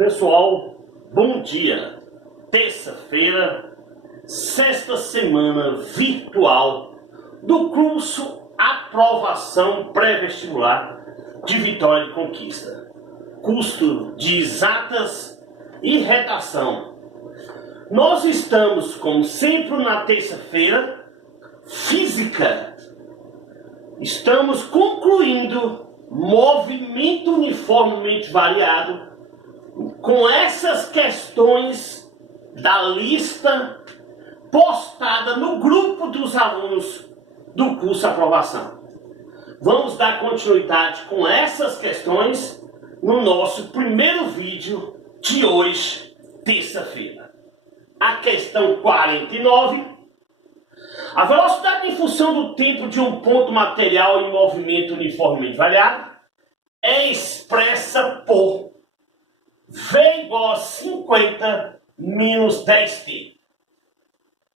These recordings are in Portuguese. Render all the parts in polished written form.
Pessoal, bom dia. Terça-feira, sexta semana virtual do curso Aprovação Pré-Vestibular de Vitória de Conquista. Curso de Exatas e Redação. Nós estamos, como sempre, na terça-feira, Física. Estamos concluindo movimento uniformemente variado com essas questões da lista postada no grupo dos alunos do curso Aprovação. Vamos dar continuidade com essas questões no nosso primeiro vídeo de hoje, terça-feira. A questão 49. A velocidade em função do tempo de um ponto material em movimento uniformemente variado é expressa por V igual a 50 menos 10t.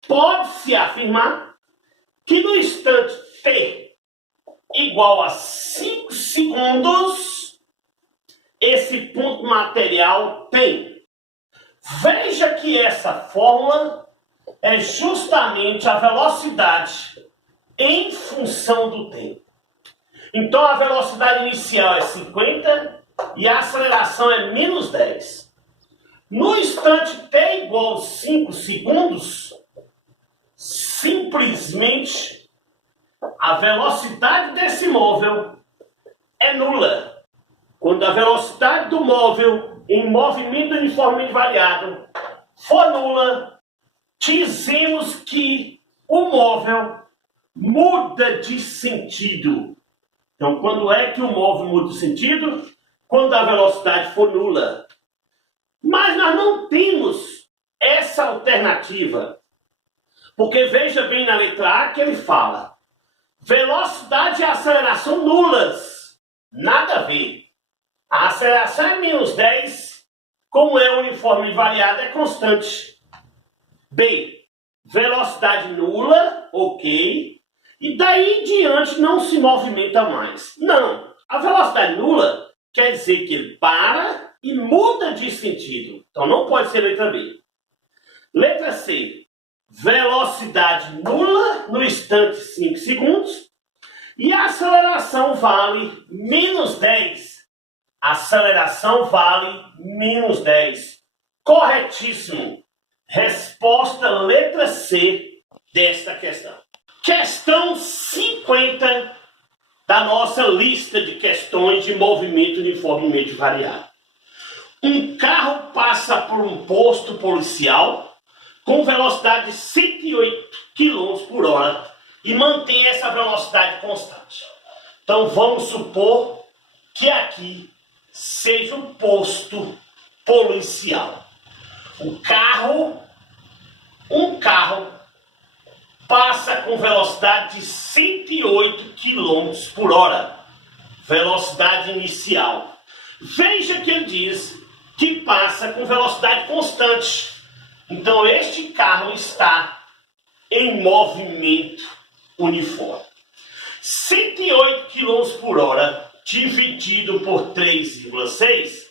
Pode-se afirmar que no instante t igual a 5 segundos, esse ponto material tem. Veja que essa fórmula é justamente a velocidade em função do tempo. Então a velocidade inicial é 50 e a aceleração é menos 10. No instante t igual a 5 segundos, simplesmente a velocidade desse móvel é nula. Quando a velocidade do móvel em movimento uniformemente variado for nula, dizemos que o móvel muda de sentido. Então, quando é que o móvel muda de sentido? Quando a velocidade for nula. Mas nós não temos essa alternativa. Porque veja bem na letra A que ele fala: velocidade e aceleração nulas. Nada a ver. A aceleração é menos 10, como é uniforme variado, é constante. B, velocidade nula, ok. E daí em diante não se movimenta mais. Não, a velocidade nula quer dizer que ele para e muda de sentido. Então não pode ser letra B. Letra C, velocidade nula no instante 5 segundos. E a aceleração vale menos 10. Aceleração vale menos 10. Corretíssimo. Resposta letra C desta questão. Questão 50 da nossa lista de questões de movimento uniformemente variado. Um carro passa por um posto policial com velocidade de 108 km por hora e mantém essa velocidade constante. Então vamos supor que aqui seja um posto policial. Um carro passa com velocidade de 108 km por hora, velocidade inicial. Veja que ele diz que passa com velocidade constante. Então este carro está em movimento uniforme. 108 km por hora dividido por 3,6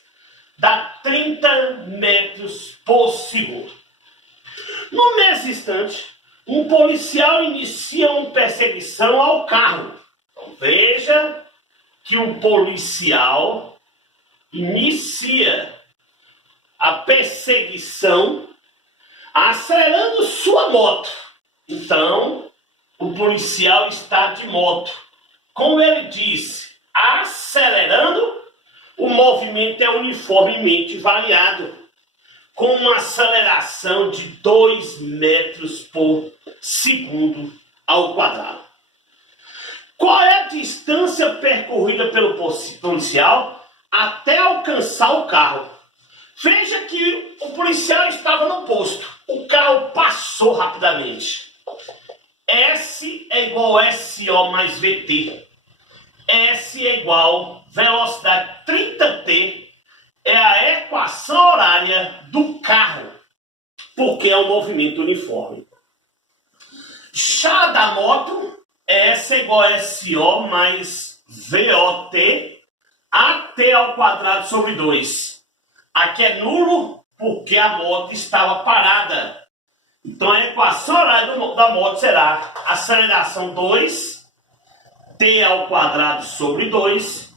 dá 30 metros por segundo. No mesmo instante, um policial inicia uma perseguição ao carro. Então, veja que um policial inicia a perseguição acelerando sua moto. Então, o policial está de moto. Como ele disse, acelerando, o movimento é uniformemente variado, com uma aceleração de 2 metros por segundo ao quadrado. Qual é a distância percorrida pelo policial até alcançar o carro? Veja que o policial estava no posto. O carro passou rapidamente. S é igual a SO mais VT. S é igual a velocidade 30t. É a equação horária do carro, porque é um movimento uniforme. Já da moto, S é igual a SO mais VOT, AT ao quadrado sobre 2. Aqui é nulo porque a moto estava parada. Então a equação horária da moto será aceleração 2, t ao quadrado sobre 2.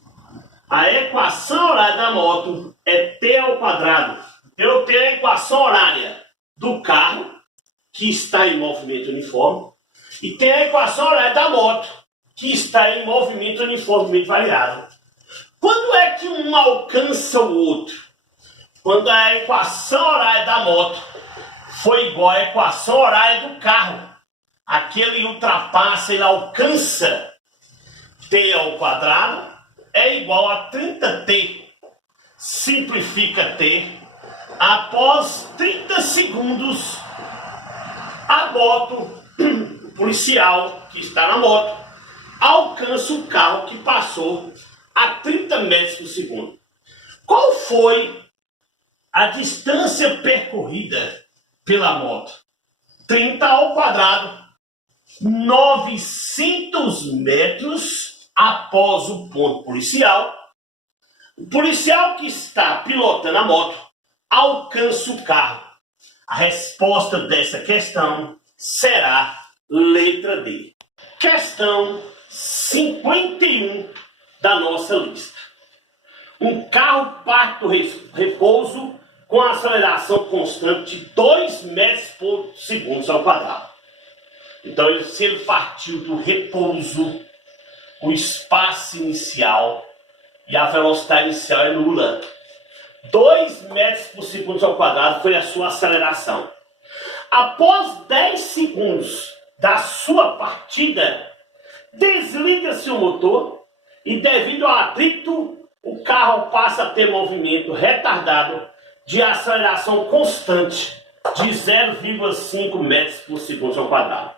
A equação horária da moto é t ao quadrado. Eu tenho a equação horária do carro, que está em movimento uniforme, e tem a equação horária da moto, que está em movimento uniformemente variável. Quando é que um alcança o outro? Quando a equação horária da moto foi igual à equação horária do carro. Aquele ultrapassa, ele alcança t ao quadrado, é igual a 30t. Simplifica t. Após 30 segundos, a moto, o policial que está na moto, alcança o carro que passou a 30 metros por segundo. Qual foi a distância percorrida pela moto? 30 ao quadrado, 900 metros após o ponto policial. O policial que está pilotando a moto alcança o carro. A resposta dessa questão será letra D. Questão 51 da nossa lista. Um carro parte do repouso com aceleração constante de 2 metros por segundo ao quadrado. Então, se ele partiu do repouso, o espaço inicial e a velocidade inicial é nula. 2 metros por segundo ao quadrado foi a sua aceleração. Após 10 segundos da sua partida, desliga-se o motor e, devido ao atrito, o carro passa a ter movimento retardado de aceleração constante de 0,5 metros por segundo ao quadrado.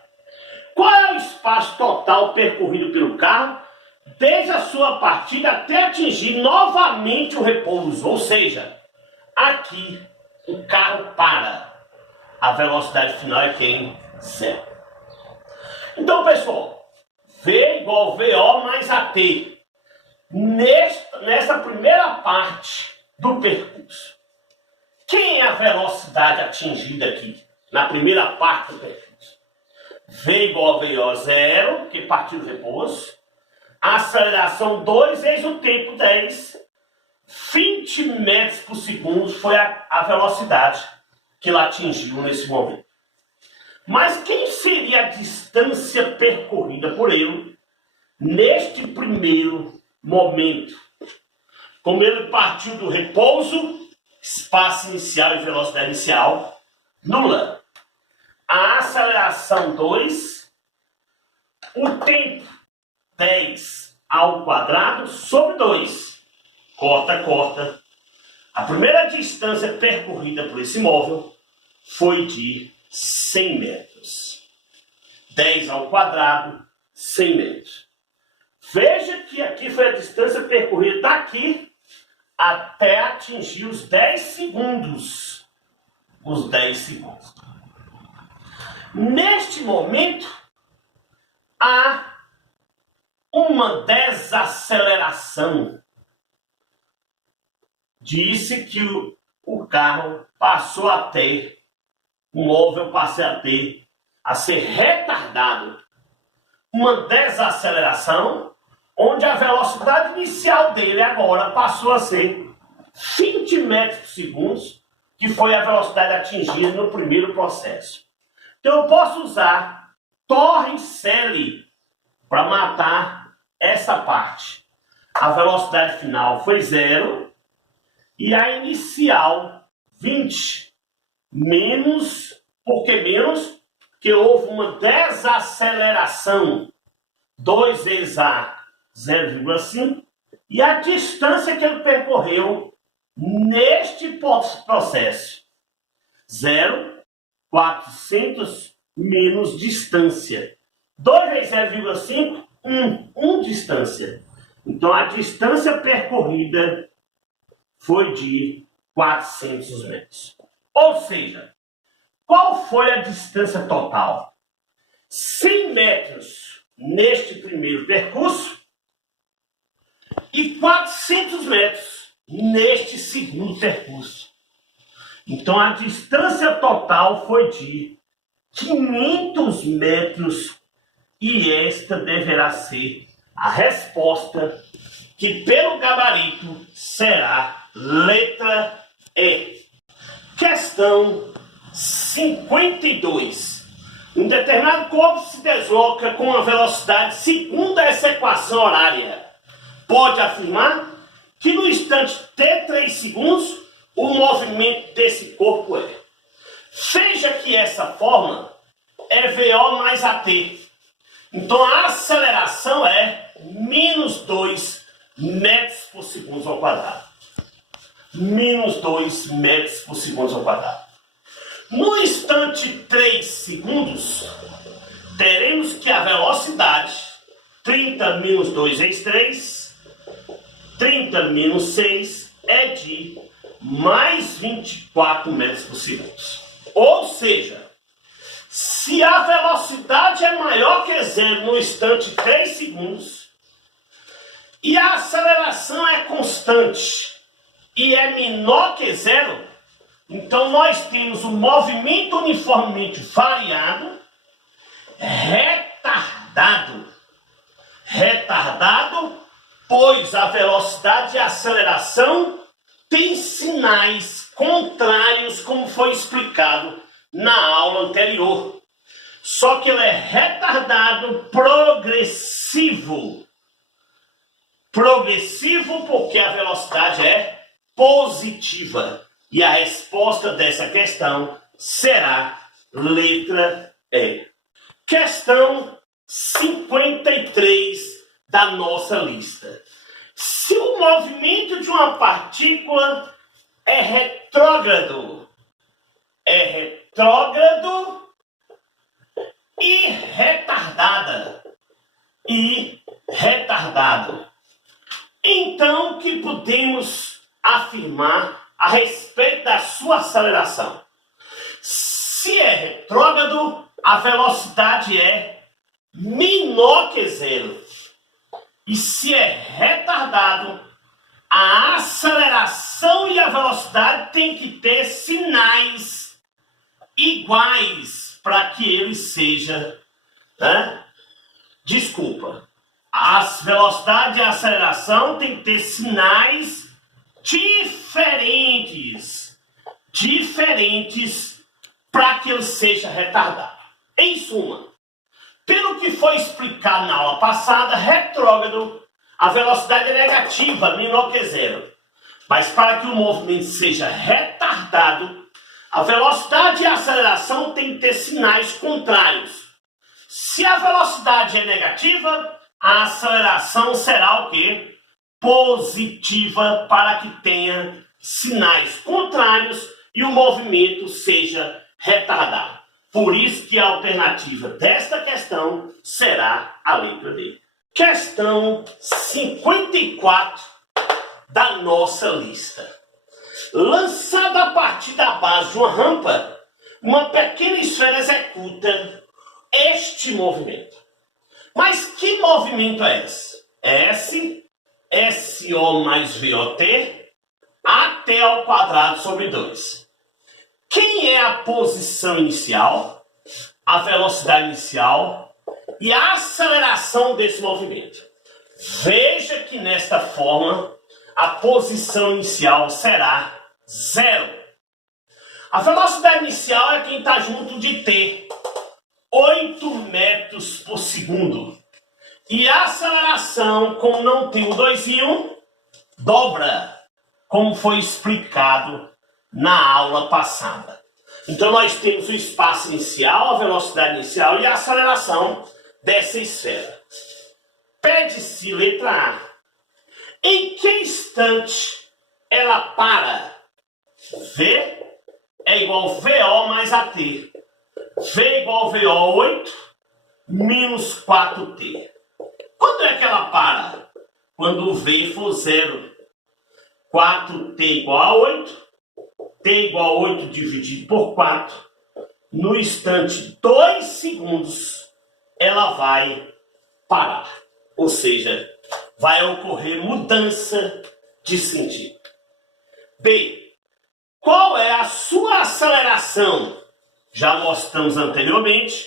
Qual é o espaço total percorrido pelo carro desde a sua partida até atingir novamente o repouso? Ou seja, aqui o carro para. A velocidade final é quem? 0. Então, pessoal, V igual VO mais AT. Nessa primeira parte do percurso, quem é a velocidade atingida aqui? Na primeira parte do percurso. V igual a VO 0, que partiu do repouso. Aceleração 2 vezes o tempo 10. 20 metros por segundo foi a velocidade que ele atingiu nesse momento. Mas quem seria a distância percorrida por ele neste primeiro momento? Como ele partiu do repouso, espaço inicial e velocidade inicial, nula. A aceleração 2, o tempo 10 ao quadrado sobre 2. Corta, corta. A primeira distância percorrida por esse móvel foi de 100 metros. 10 ao quadrado, 100 metros. Veja que aqui foi a distância percorrida daqui até atingir os 10 segundos. Os 10 segundos. Neste momento, há uma desaceleração. Disse que o carro passou a ter, o móvel passou a ser retardado. Uma desaceleração, onde a velocidade inicial dele agora passou a ser 20 metros por segundo, que foi a velocidade atingida no primeiro processo. Então eu posso usar Torricelli para matar essa parte. A velocidade final foi 0 e a inicial 20. Menos, por que menos? Porque houve uma desaceleração. 2 vezes A, 0,5. E a distância que ele percorreu neste processo. 0,400 menos distância. 2 vezes 0,5, 1 distância. Então a distância percorrida foi de 400 metros. Ou seja, qual foi a distância total? 100 metros neste primeiro percurso e 400 metros neste segundo percurso. Então a distância total foi de 500 metros e esta deverá ser a resposta que pelo gabarito será letra E. Questão 52. Um determinado corpo se desloca com a velocidade segundo essa equação horária. Pode afirmar que no instante t3 segundos o movimento desse corpo é. Veja que essa forma é VO mais AT. Então a aceleração é menos 2 metros por segundo ao quadrado. Menos 2 metros por segundo ao quadrado. No instante 3 segundos, teremos que a velocidade 30 menos 2 vezes 3, 30 menos 6 é de mais 24 metros por segundo. Ou seja, se a velocidade é maior que zero no instante 3 segundos e a aceleração é constante e é menor que zero, então nós temos um movimento uniformemente variado, retardado, pois a velocidade e a aceleração têm sinais contrários, como foi explicado na aula anterior. Só que ele é retardado progressivo. Progressivo porque a velocidade é positiva. E a resposta dessa questão será letra E. Questão 53 da nossa lista. Se o movimento de uma partícula é retrógrado e retardado, então o que podemos afirmar a respeito da sua aceleração? Se é retrógrado, a velocidade é menor que zero. E se é retardado, a aceleração e a velocidade têm que ter sinais iguais para que ele seja... A velocidade e a aceleração têm que ter sinais diferentes para que ele seja retardado. Em suma, pelo que foi explicado na aula passada, retrógrado, a velocidade é negativa, menor que zero. Mas para que o movimento seja retardado, a velocidade e a aceleração têm que ter sinais contrários. Se a velocidade é negativa, a aceleração será o quê? Positiva, para que tenha sinais contrários e o movimento seja retardado. Por isso que a alternativa desta questão será a letra D. Questão 54 da nossa lista. Lançada a partir da base de uma rampa, uma pequena esfera executa este movimento. Mas que movimento é esse? SO mais VOT, AT ao quadrado sobre 2. Quem é a posição inicial, a velocidade inicial e a aceleração desse movimento? Veja que nesta forma a posição inicial será 0. A velocidade inicial é quem está junto de T, 8 metros por segundo. E a aceleração, como não tem o 2 em 1, dobra, como foi explicado na aula passada. Então nós temos o espaço inicial, a velocidade inicial e a aceleração dessa esfera. Pede-se letra A. Em que instante ela para? V é igual a VO mais AT. V igual a VO 8 menos 4T. Quando é que ela para? Quando o V for 0. 4T igual a 8. T igual a 8 dividido por 4. No instante 2 segundos, ela vai parar. Ou seja, vai ocorrer mudança de sentido. B. Qual é a sua aceleração? Já mostramos anteriormente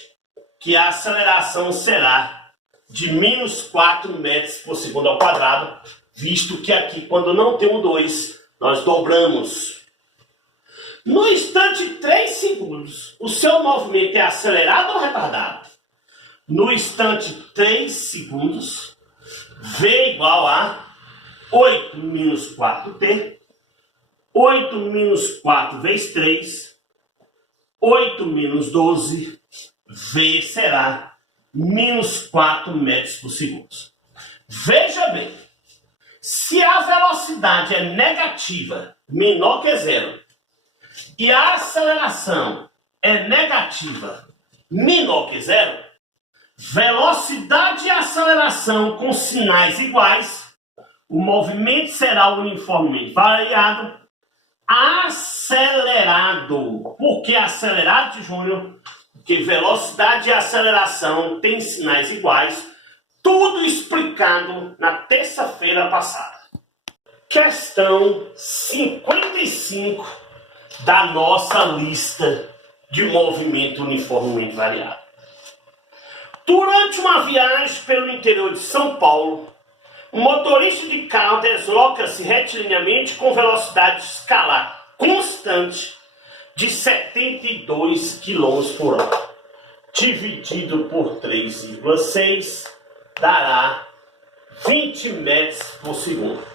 que a aceleração será de menos 4 metros por segundo ao quadrado, visto que aqui, quando não tem um 2, nós dobramos. No instante 3 segundos, o seu movimento é acelerado ou retardado? No instante 3 segundos, V igual a 8 menos 4t, 8 menos 4 vezes 3, 8 menos 12, V será menos 4 metros por segundo. Veja bem, se a velocidade é negativa, menor que zero, e a aceleração é negativa, menor que zero, velocidade e aceleração com sinais iguais, o movimento será uniformemente variado, acelerado. Por que acelerado, Júnior? Porque velocidade e aceleração têm sinais iguais, tudo explicado na terça-feira passada. Questão 55 da nossa lista de movimento uniformemente variado. Durante uma viagem pelo interior de São Paulo, o motorista de carro desloca-se retilíneamente com velocidade escalar constante de 72 km por hora. Dividido por 3,6 dará 20 metros por segundo.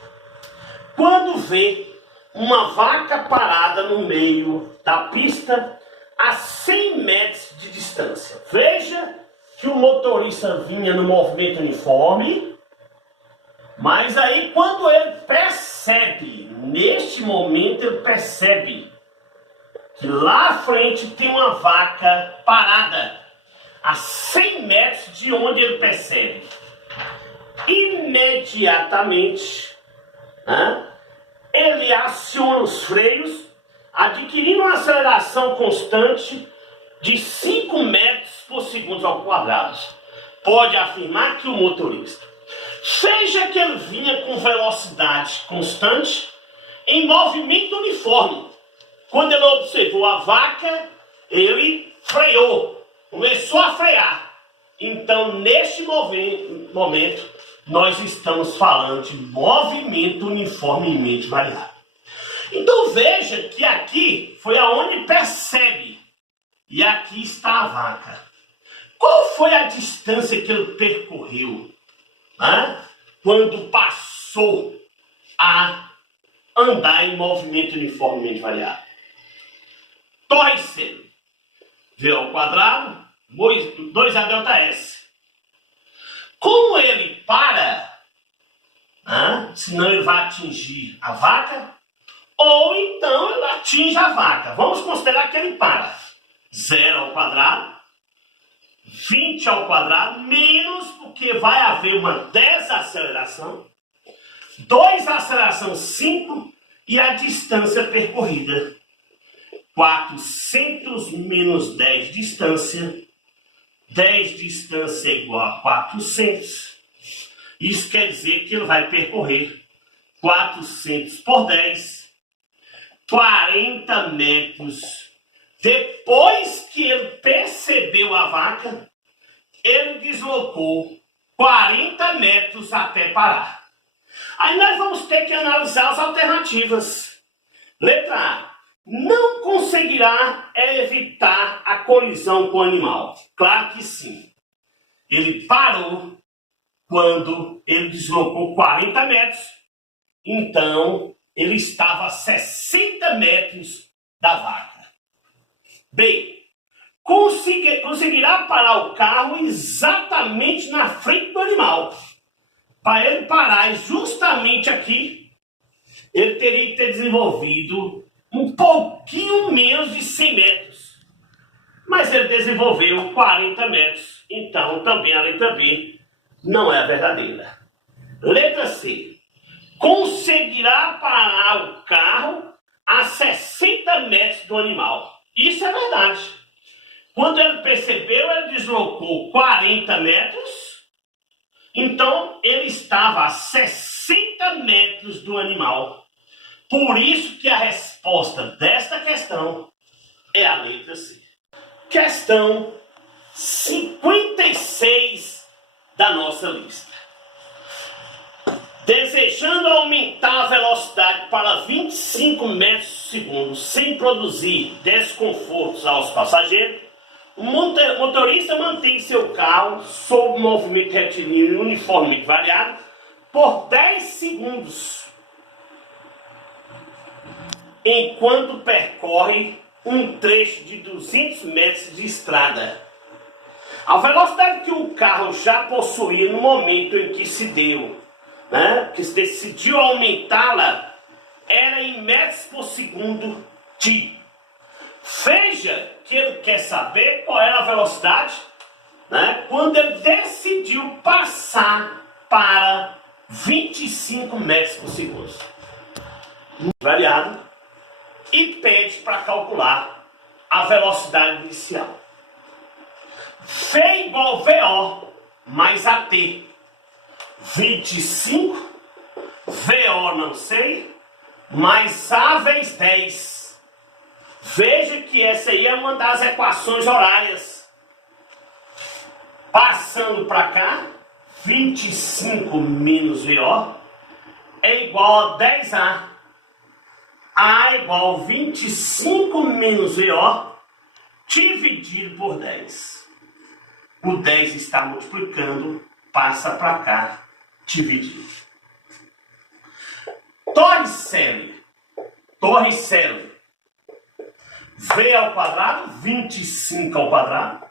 Quando vê uma vaca parada no meio da pista a 100 metros de distância. Veja que o motorista vinha no movimento uniforme, mas aí quando ele percebe, neste momento ele percebe que lá à frente tem uma vaca parada a 100 metros de onde ele percebe. Imediatamente, ele aciona os freios, adquirindo uma aceleração constante de 5 metros por segundo ao quadrado. Pode afirmar que o motorista, seja que ele vinha com velocidade constante, em movimento uniforme. Quando ele observou a vaca, ele freou, começou a frear. Então, neste momento, nós estamos falando de movimento uniformemente variado. Então veja que aqui foi aonde percebe, e aqui está a vaca. Qual foi a distância que ele percorreu quando passou a andar em movimento uniformemente variado? Torre V ao quadrado, 2a delta S. Como ele para, senão ele vai atingir a vaca, ou então ele atinge a vaca. Vamos considerar que ele para. 0 ao quadrado, 20 ao quadrado, menos, porque vai haver uma desaceleração, 2 aceleração 5 e a distância percorrida. 400 menos 10 distância, 10 distância é igual a 400. Isso quer dizer que ele vai percorrer 400 por 10, 40 metros. Depois que ele percebeu a vaca, ele deslocou 40 metros até parar. Aí nós vamos ter que analisar as alternativas. Letra A. Não conseguirá evitar a colisão com o animal. Claro que sim. Ele parou quando ele deslocou 40 metros. Então, ele estava a 60 metros da vaca. B. Conseguirá parar o carro exatamente na frente do animal. Para ele parar justamente aqui, ele teria que ter desenvolvido um pouquinho menos de 100 metros. Mas ele desenvolveu 40 metros. Então, também a letra B não é a verdadeira. Letra C. Conseguirá parar o carro a 60 metros do animal. Isso é verdade. Quando ele percebeu, ele deslocou 40 metros. Então, ele estava a 60 metros do animal. Por isso que a resposta desta questão é a letra C. Questão 56 da nossa lista. Desejando aumentar a velocidade para 25 metros por segundo sem produzir desconfortos aos passageiros, o motorista mantém seu carro sob movimento retilíneo uniformemente variado por 10 segundos, enquanto percorre um trecho de 200 metros de estrada. A velocidade que o carro já possuía no momento em que se que se decidiu aumentá-la, era em metros por segundo de. Veja que ele quer saber qual era a velocidade, quando ele decidiu passar para 25 metros por segundo. Variado. E pede para calcular a velocidade inicial. V igual VO mais AT. 25, VO não sei, mais A vezes 10. Veja que essa aí é uma das equações horárias. Passando para cá, 25 menos VO é igual a 10A. A é igual a 25 menos VO dividido por 10. O 10 está multiplicando, passa para cá, dividido. Torricelli. V ao quadrado, 25 ao quadrado.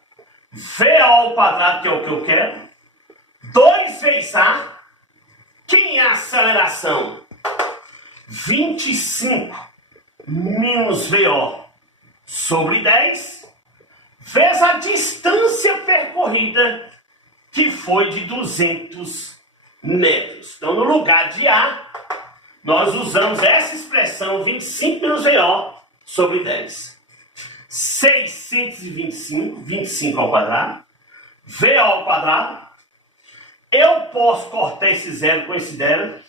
V ao quadrado, que é o que eu quero. 2 vezes A. Quem é a aceleração? 25 menos VO sobre 10 vezes a distância percorrida, que foi de 200 metros. Então, no lugar de A, nós usamos essa expressão 25 menos VO sobre 10. 625, 25 ao quadrado, VO ao quadrado. Eu posso cortar esse zero com esse zero.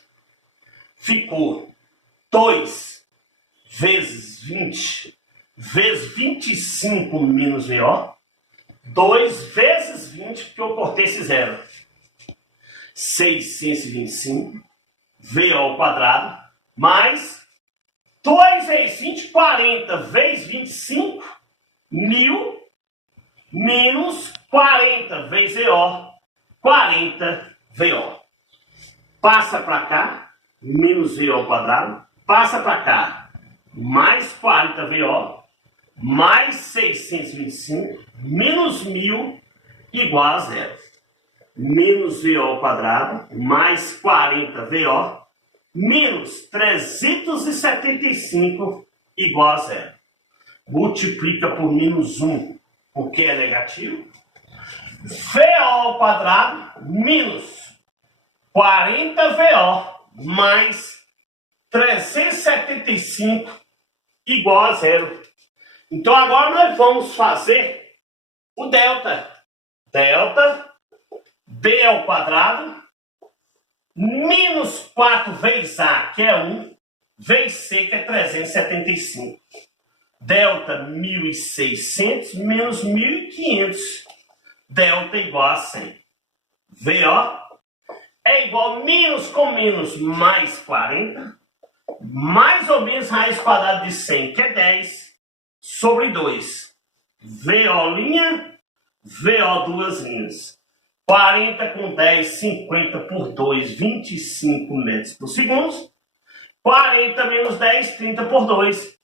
Ficou 2 vezes 20 vezes 25 menos VO. 2 vezes 20, porque eu cortei esse zero. 625, VO ao quadrado, mais 2 vezes 20, 40 vezes 25, 1000, menos 40 vezes VO, 40 VO. Passa para cá, menos VO ao quadrado, passa para cá, mais 40 VO, mais 625, menos 1000, igual a zero. Menos VO ao quadrado, mais 40 VO, menos 375, igual a zero. Multiplica por menos 1, porque é negativo. VO ao quadrado, menos 40 VO, mais 375, igual a zero. Então agora nós vamos fazer o delta. Delta B ao quadrado, menos 4 vezes A, que é 1, vezes C, que é 375. Delta 1.600 menos 1.500. Delta igual a 100. VO é igual a menos com menos mais 40, mais ou menos raiz quadrada de 100, que é 10, sobre 2. VO', VO duas linhas. 40 com 10, 50 por 2, 25 metros por segundo. 40 menos 10, 30 por 2,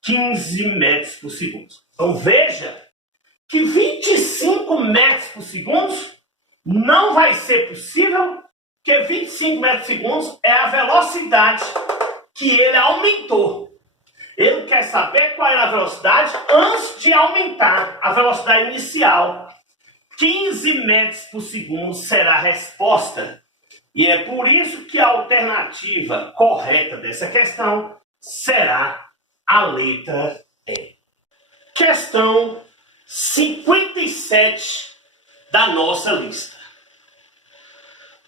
15 metros por segundo. Então veja que 25 metros por segundo não vai ser possível, porque 25 metros por segundo é a velocidade que ele aumentou. Ele quer saber qual era a velocidade antes de aumentar a velocidade inicial. 15 metros por segundo será a resposta. E é por isso que a alternativa correta dessa questão será a letra E. Questão 57 da nossa lista.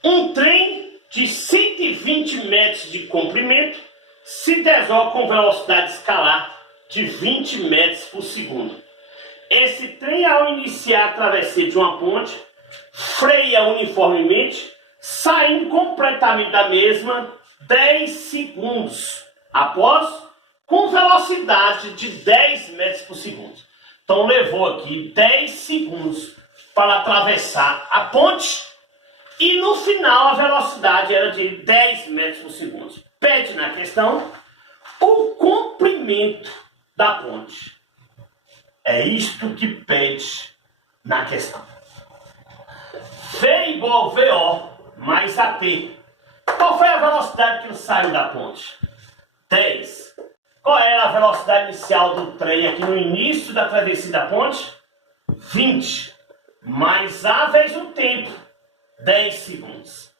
Um trem de 120 metros de comprimento se desloca com velocidade escalar de 20 metros por segundo. Esse trem, ao iniciar a travessia de uma ponte, freia uniformemente, saindo completamente da mesma 10 segundos após, com velocidade de 10 metros por segundo. Então levou aqui 10 segundos para atravessar a ponte e no final a velocidade era de 10 metros por segundo. Pede na questão o comprimento da ponte. É isto que pede na questão. V igual VO mais AT. Qual foi a velocidade que ele saiu da ponte? 10. Qual era a velocidade inicial do trem aqui no início da travessia da ponte? 20. Mais A vezes o tempo, 10 segundos.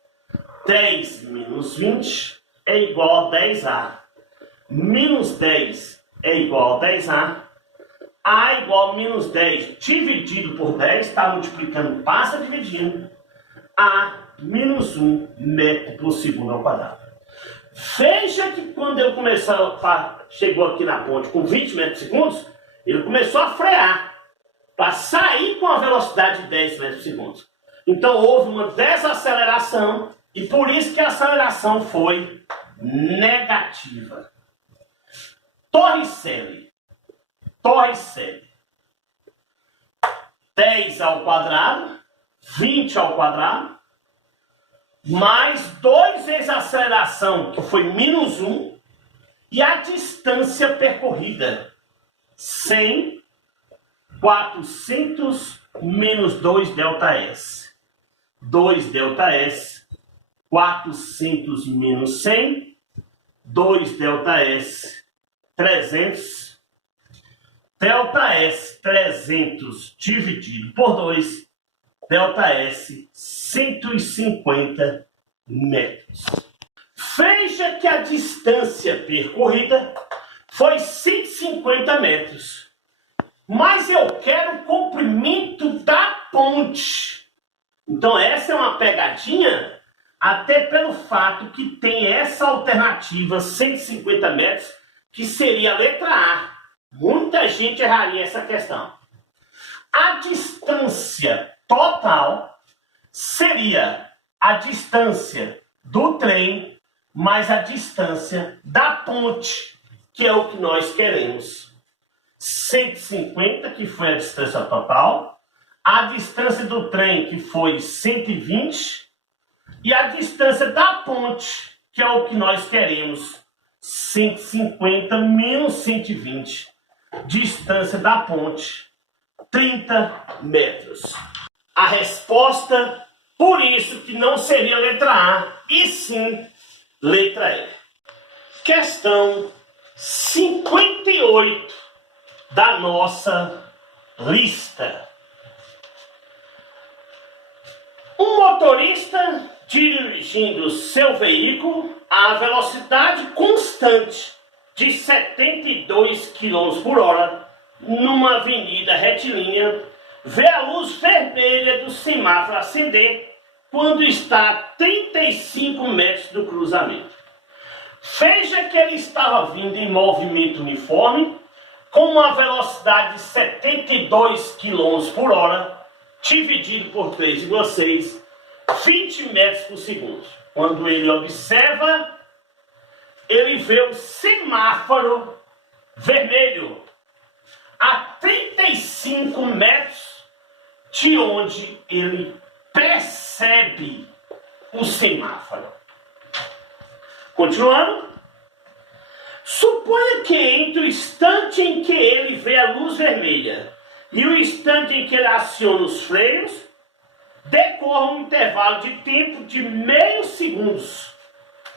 10 menos 20 é igual a 10A. Menos 10 é igual a 10A. A igual a menos 10 dividido por 10, está multiplicando, passa dividindo. A menos 1 metro por segundo ao quadrado. Veja que quando ele chegou aqui na ponte com 20 metros por segundo, ele começou a frear para sair com a velocidade de 10 metros por segundo. Então houve uma desaceleração e por isso que a aceleração foi negativa. Torricelli. 10 ao quadrado, 20 ao quadrado, mais 2 vezes a aceleração, que foi menos 1, e a distância percorrida, 100, 400 menos 2 ΔS. 2 ΔS, 400 menos 100, 2 ΔS, 300. ΔS 300 dividido por 2, ΔS 150 metros. Veja que a distância percorrida foi 150 metros. Mas eu quero o comprimento da ponte. Então essa é uma pegadinha, até pelo fato que tem essa alternativa 150 metros, que seria a letra A. Muita gente erraria essa questão. A distância total seria a distância do trem mais a distância da ponte, que é o que nós queremos. 150, que foi a distância total, a distância do trem, que foi 120, e a distância da ponte, que é o que nós queremos, 150 menos 120. Distância da ponte, 30 metros. A resposta, por isso, que não seria letra A, e sim letra E. Questão 58 da nossa lista. Um motorista dirigindo seu veículo a velocidade constante de 72 km por hora numa avenida retilínea, vê a luz vermelha do semáforo acender quando está a 35 metros do cruzamento. Veja que ele estava vindo em movimento uniforme com uma velocidade de 72 km por hora dividido por 3,6, 20 metros por segundo. Quando ele observa, ele vê o semáforo vermelho a 35 metros de onde ele percebe o semáforo. Continuando. Suponha que entre o instante em que ele vê a luz vermelha e o instante em que ele aciona os freios, decorra um intervalo de tempo de meio segundo.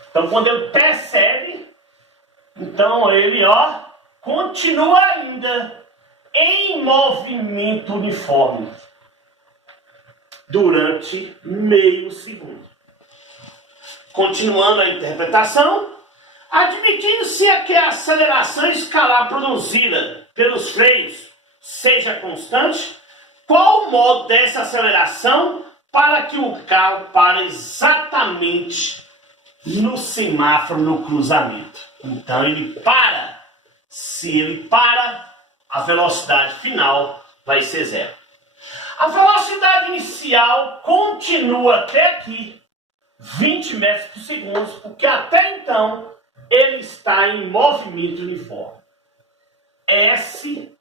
Então, quando ele percebe, então ele, continua ainda em movimento uniforme durante meio segundo. Continuando a interpretação, admitindo-se que a aceleração escalar produzida pelos freios seja constante, qual o modo dessa aceleração para que o carro pare exatamente no semáforo, no cruzamento? Então ele para. Se ele para, a velocidade final vai ser zero. A velocidade inicial continua até aqui, 20 metros por segundo, porque até então ele está em movimento uniforme. S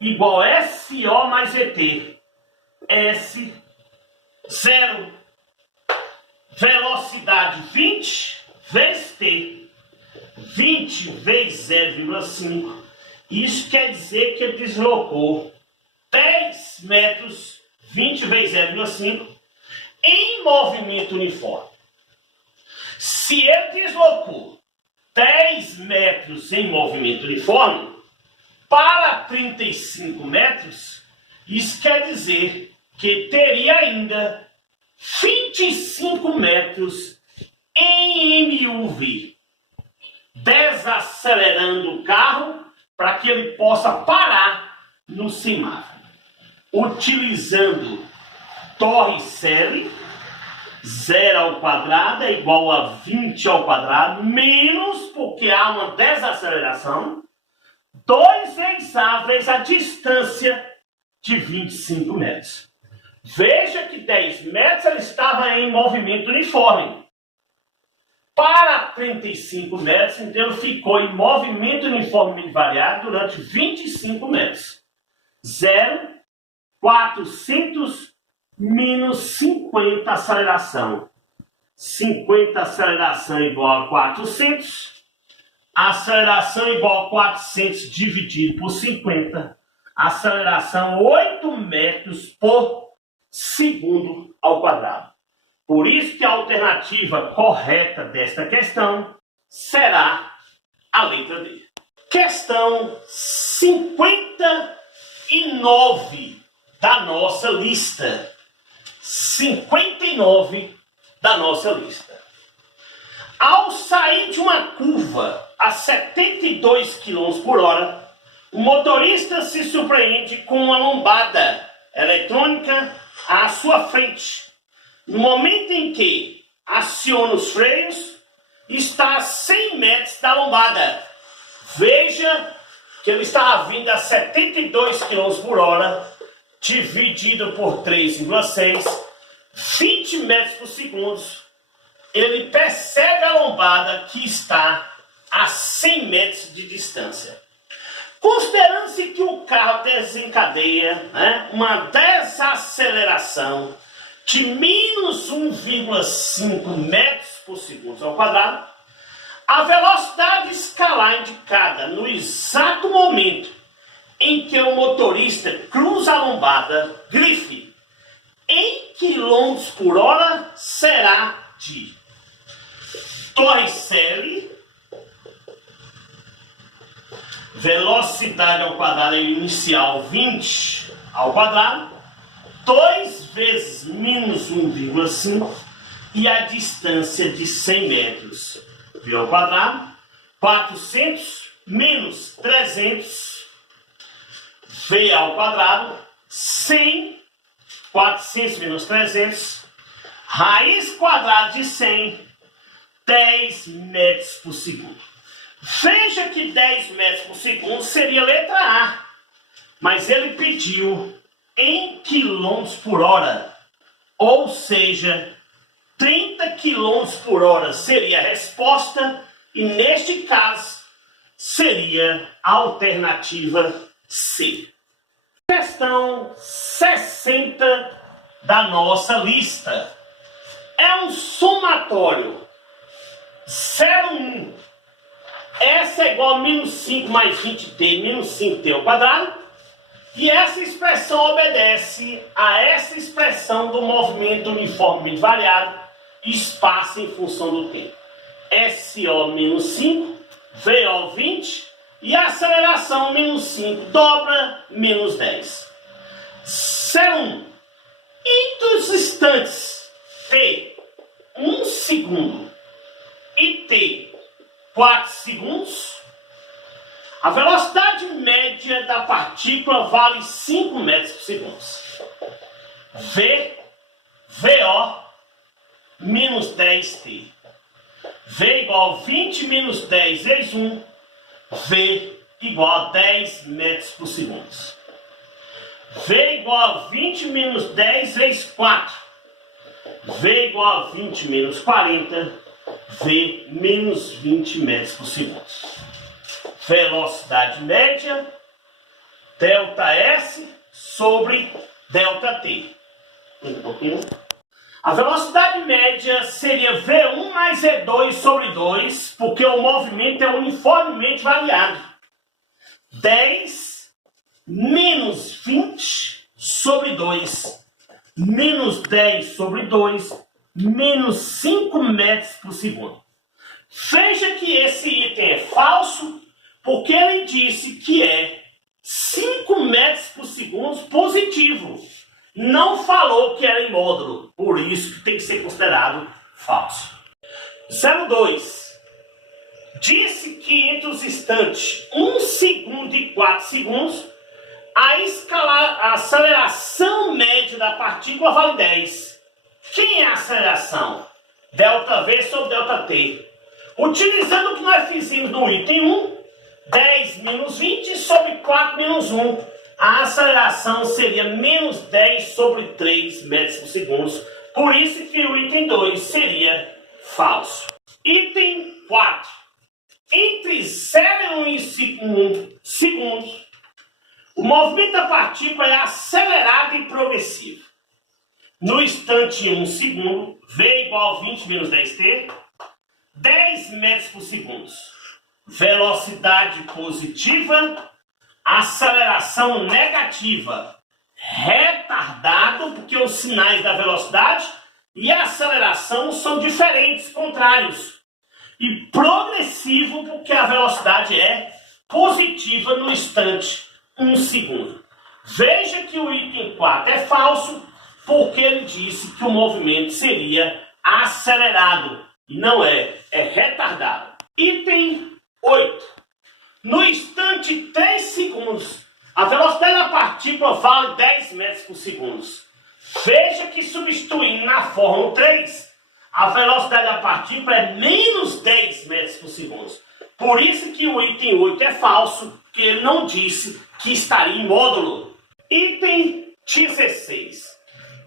igual a SO mais VT. S, 0, velocidade 20 vezes T, 20 vezes 0,5. Isso quer dizer que ele deslocou 10 metros, 20 vezes 0,5, em movimento uniforme. Se ele deslocou 10 metros em movimento uniforme, para 35 metros, isso quer dizer que teria ainda 25 metros em MUV, desacelerando o carro para que ele possa parar no semáforo, utilizando Torricelli. 0 ao quadrado é igual a 20 ao quadrado, menos, porque há uma desaceleração, 2 vezes A vezes a distância de 25 metros. Veja que 10 metros ele estava em movimento uniforme. Para 35 metros, então ele ficou em movimento uniforme variado durante 25 metros. 0, 400 menos 50 aceleração. 50 aceleração igual a 400. Aceleração igual a 400 dividido por 50. Aceleração 8 metros por segundo ao quadrado. Por isso que a alternativa correta desta questão será a letra D. Questão 59 da nossa lista. 59 da nossa lista. Ao sair de uma curva a 72 km por hora, o motorista se surpreende com uma lombada eletrônica à sua frente. No momento em que aciona os freios, está a 100 metros da lombada. Veja que ele está vindo a 72 km por hora, dividido por 3,6, 20 metros por segundo. Ele percebe a lombada que está a 100 metros de distância. Considerando-se que o carro desencadeia uma desaceleração de menos 1,5 metros por segundo ao quadrado, a velocidade escalar indicada no exato momento em que o motorista cruza a lombada grife em quilômetros por hora será de Torricelli, velocidade ao quadrado inicial 20 ao quadrado, 2 vezes menos 1,5 e a distância de 100 metros. V ao quadrado, 400 menos 300, V ao quadrado, 100, 400 menos 300, raiz quadrada de 100, 10 metros por segundo. Veja que 10 metros por segundo seria a letra A, mas ele pediu em quilômetros por hora, ou seja, 30 quilômetros por hora seria a resposta, e neste caso seria a alternativa C. Questão 60 da nossa lista. É um somatório 0,1. Essa é igual a menos 5 mais 20t, menos 5t ao quadrado. E essa expressão obedece a essa expressão do movimento uniforme variado, espaço em função do tempo. SO menos 5, VO 20, e a aceleração menos 5 dobra menos 10. C1. Entre os instantes T, 1 segundo, e T, 4 segundos, a velocidade média da partícula vale 5 metros por segundo. VO, menos 10t. V igual a 20 menos 10 vezes 1, V igual a 10 metros por segundo. V igual a 20 menos 10 vezes 4, V igual a 20 menos 40, V menos 20 metros por segundo. Velocidade média, ΔS sobre ΔT. Um pouquinho. A velocidade média seria V1 mais V2 sobre 2, porque o movimento é uniformemente variado. 10 menos 20 sobre 2, menos 10 sobre 2, menos 5 metros por segundo. Veja que esse item é falso, porque ele disse que é 5 metros por segundo positivo. Não falou que era em módulo, por isso que tem que ser considerado falso. 02. Disse que entre os instantes 1 segundo e 4 segundos, a aceleração média da partícula vale 10. Quem é a aceleração? ΔV sobre ΔT. Utilizando o que nós fizemos no item 1, 10 menos 20 sobre 4 menos 1. A aceleração seria menos 10 sobre 3 metros por segundo. Por isso que o item 2 seria falso. Item 4. Entre 0 e 1 segundo, o movimento da partícula é acelerado e progressivo. No instante 1 segundo, V igual a 20 menos 10t, 10 metros por segundo. Velocidade positiva, aceleração negativa. Retardado, porque os sinais da velocidade e a aceleração são diferentes, contrários. E progressivo, porque a velocidade é positiva no instante 1 segundo. Veja que o item 4 é falso, porque ele disse que o movimento seria acelerado. E não é, é retardado. Item 8. No instante 3 segundos, a velocidade da partícula vale 10 metros por segundo. Veja que substituindo na fórmula 3, a velocidade da partícula é menos 10 metros por segundo. Por isso que o item 8 é falso, porque ele não disse que estaria em módulo. Item 16.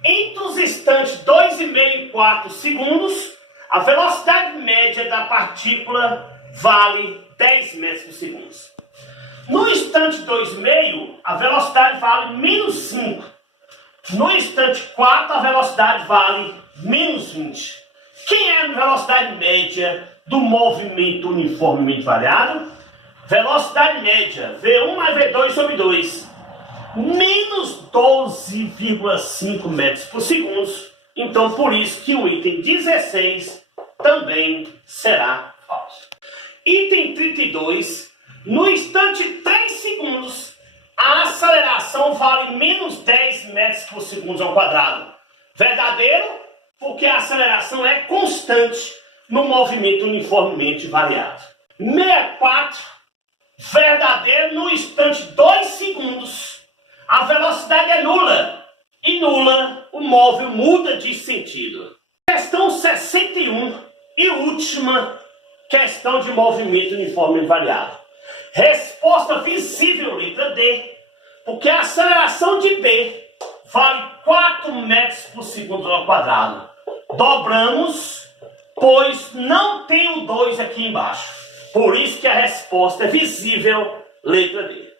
Entre os instantes 2,5 e 4 segundos, a velocidade média da partícula vale 10 metros por segundo. No instante 2,5, a velocidade vale menos 5. No instante 4, a velocidade vale menos 20. Quem é a velocidade média do movimento uniformemente variado? Velocidade média, V1 mais V2 sobre 2, menos 12,5 metros por segundo. Então, por isso que o item 16 também será falso. Item 32. No instante 3 segundos, a aceleração vale menos 10 metros por segundo ao quadrado. Verdadeiro, porque a aceleração é constante no movimento uniformemente variado. 64. Verdadeiro, no instante 2 segundos, a velocidade é nula. E nula, o móvel muda de sentido. Questão 61 e última questão de movimento uniformemente variado. Resposta visível, letra D, porque a aceleração de B vale 4 metros por segundo ao quadrado. Dobramos, pois não tem o 2 aqui embaixo. Por isso que a resposta é visível, letra D.